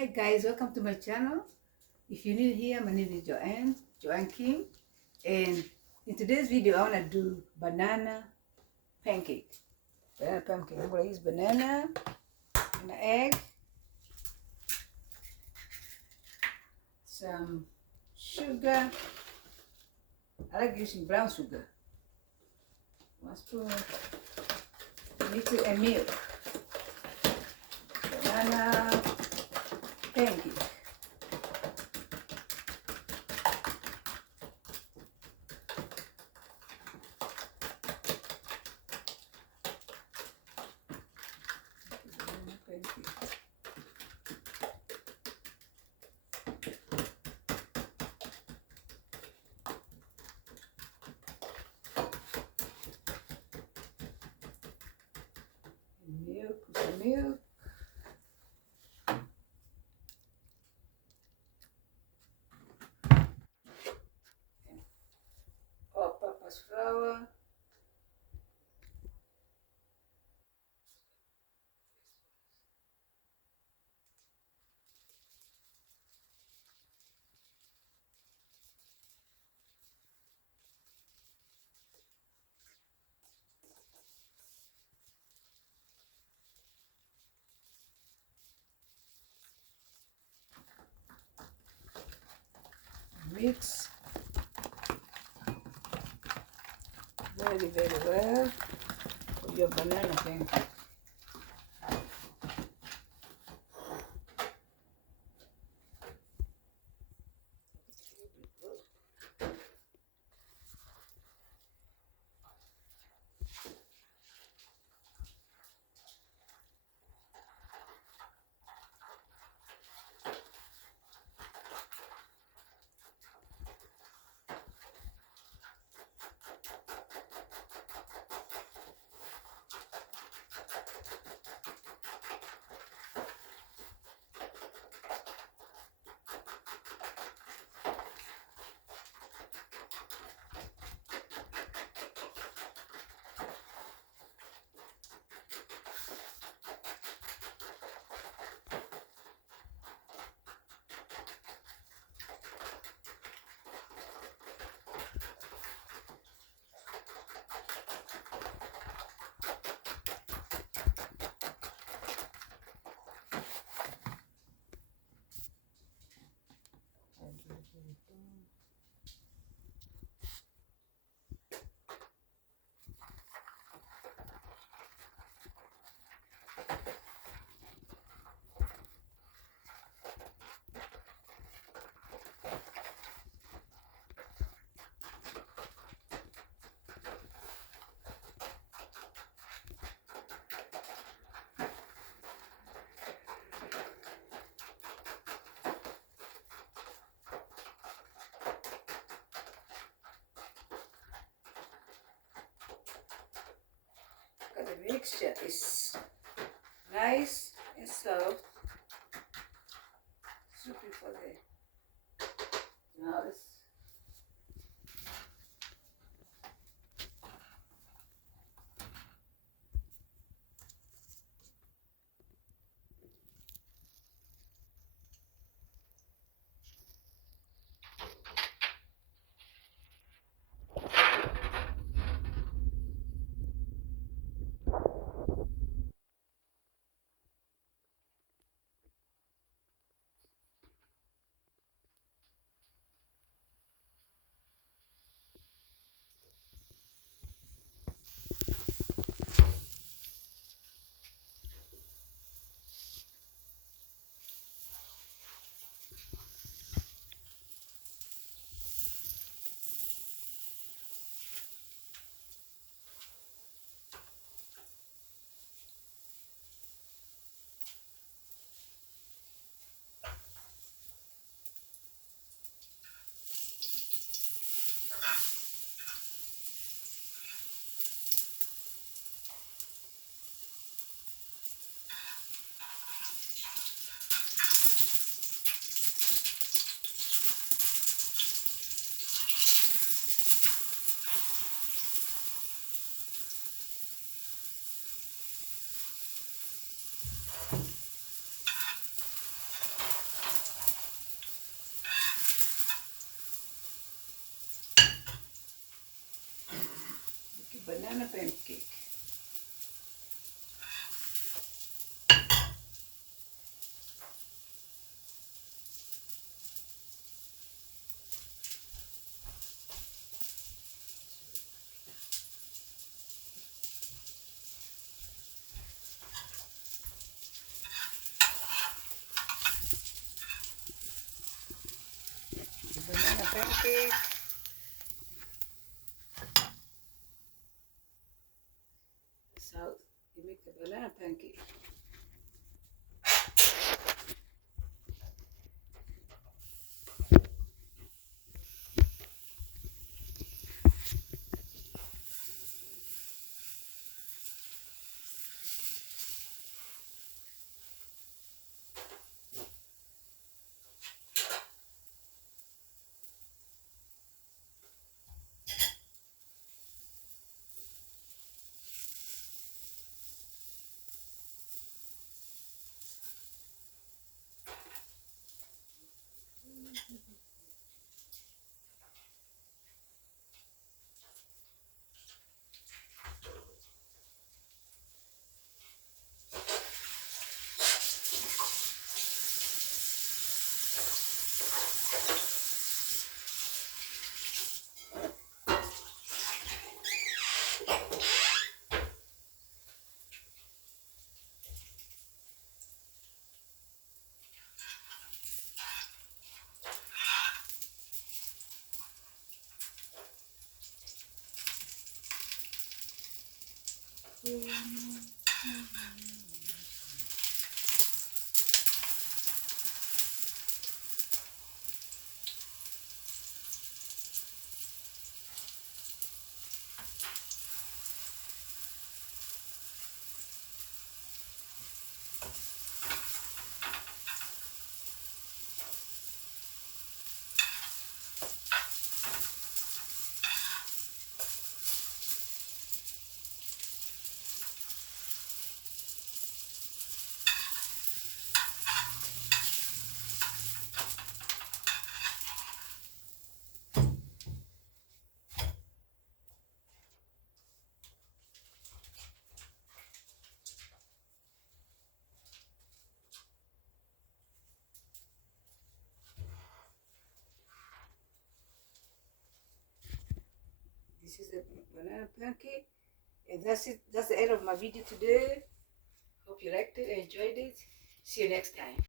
Hi guys, welcome to my channel. If you're new here, my name is Joanne Kim, and in today's video I want to do banana pancake. I'm going to use banana and an egg, some sugar. I like using brown sugar. 1 spoon, mix it, and milk. Banana pancake. Milk, put some milk. All-purpose flour. Mix very well for your banana pancake. The mixture is nice and soft, super for the now it's banana pancake. Banana pancake. That's how you make the banana pancake. This is the banana pancake. And that's it. That's the end of my video today. Hope you liked it, enjoyed it. See you next time.